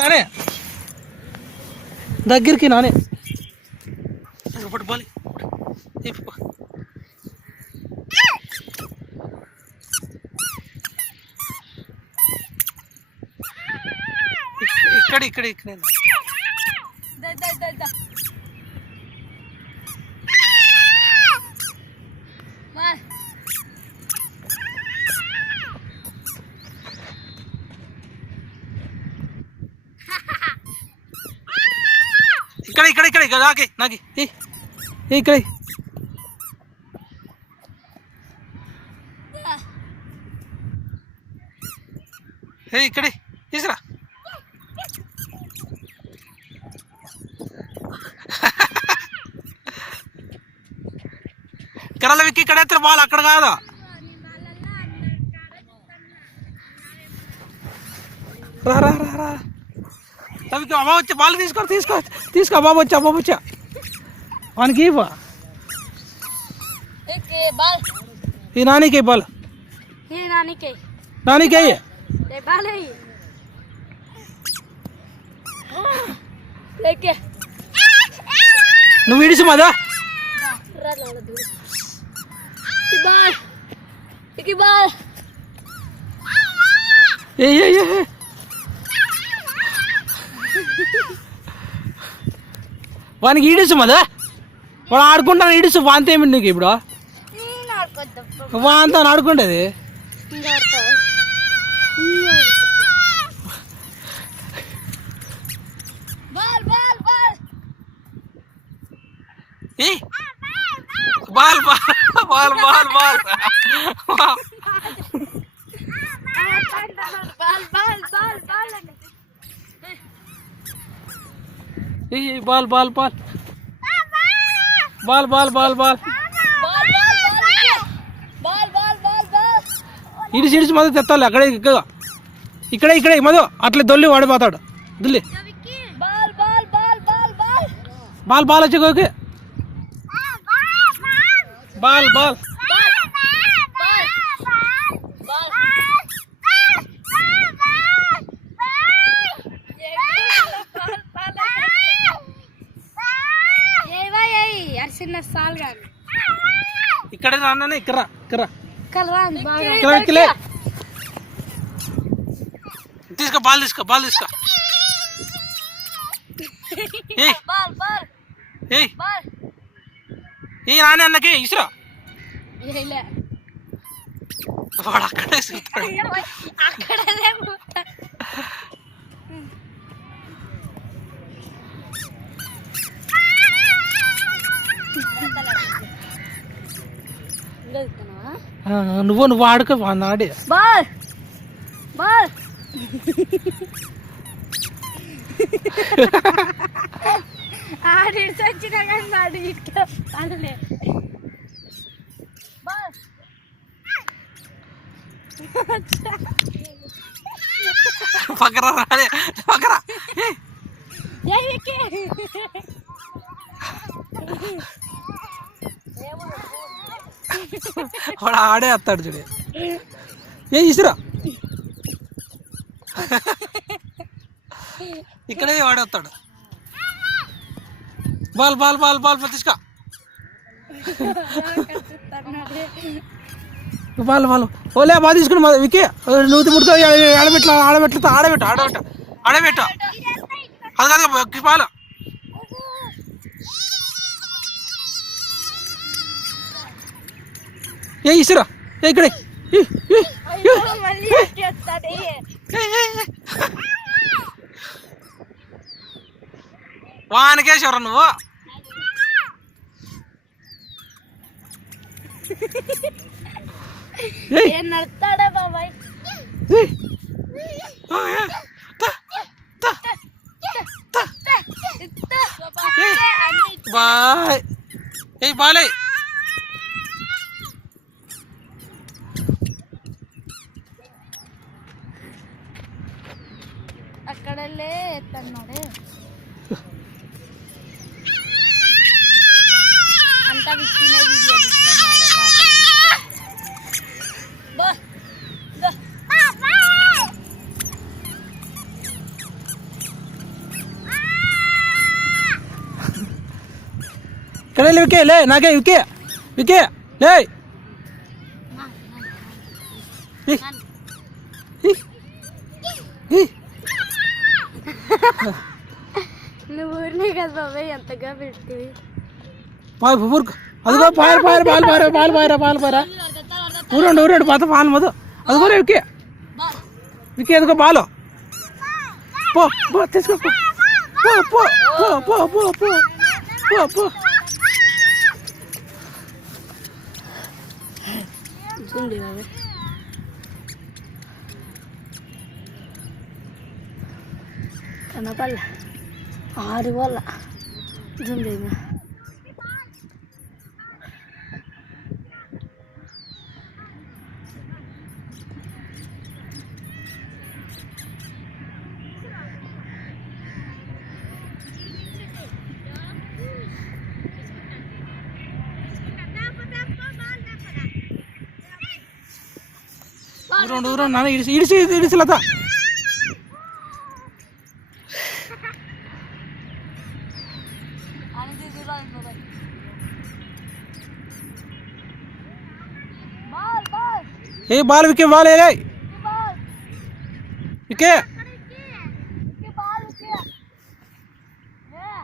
నానే దగ్గరికి నానే పట్టుకోవాలి. ఇక్కడ ఇక్కడ ఇక్కడ ఇక్కడ ఇక్కడ ఇక్కడ నాకి నాకి ఇక్కడ ఇక్కడే తీసురా. కరాల విక్కి ఇక్కడ ఎత్తారు బాల్ అక్కడ కాదు. రా రా రా రా తవికి అమ్మ వచ్చా బాల్ తీసుకో తీసుకో తీసుకో బాబు వచ్చా బాబు వచ్చా వానికి ఈ నానికి బాల్ నానికి నువ్వు ఇడిసి మాదా వానికి ఈడుసు మదా వాడు ఆడుకుంటాను ఈడుసు వాంత ఏమి నీకు ఇప్పుడు వాంత ఆడుకుంటది. Ball ball ball ball ball ball ball ball ball ball ball ball ఇడిసి ఇడిసి మధు తెత్తాలి అక్కడే ఇక్కడే ఇక్కడే మధు అట్లా దొల్లి వాడిపోతాడు దొల్లి బాల్ బాల్ వచ్చి ఓకే బాల్ బాల్ ఇక్కడ రానే ఇక్కడ ఇక్కడ తీసుకో బాల్ తీసుకో బాల్ తీసుకో ఈ రాని అన్నకి ఇసురా వాడు అక్కడే నువ్వు నువ్వు ఆడుకో ఆడి బాల్ బాల్ ఆడి వచ్చినా కానీ ఆడి ఇట్లే పక్కరా రాడే పక్కరా వాడు ఆడే వస్తాడు చూడే ఇసురా ఇక్కడే వాడే వస్తాడు బాల్ బాల్ బాల్ బాల్ తీసుకో బాల్ బాల్ ఓలే బాగా తీసుకుని వికి నువ్వు ముడుతో ఆడబెట్ల ఆడబెట్లతో ఆడబెట్టు ఆడబెట్టు ఆడబెట్టు అది కాదు బాల్ ఇసురా ఇక్కడే వానికేశ్వరా నువ్వు నడతాడా బాబాయ్ బాయ్ ఏ బాలే అక్కడలే ఎత్తన్నాడే అంతా విచ్చిన వీడియో అరే వికే లే నాకే వికే వికే లే నువ్వు ఊరినే కదా బాబాయ్ ఎంతగా పెట్టి ఊరుకు అదిగో పాయరు పాయరు పాలు పాయరా పాలు పాయరా పాలు పాయరా ఊరండు పాత పాలు మధు అదిగో వికే వికే అదిగో పాలు పో పో తెచ్చుకో పో పో పో పో పో పో పో పో చూడండి బాబాయ్ కనపల్ల 6 వాళ్ళ చూడండి ఊరండు నాన్న ఇడిసి లత ఏ బాల్ వికే బాల్ ఏ వికే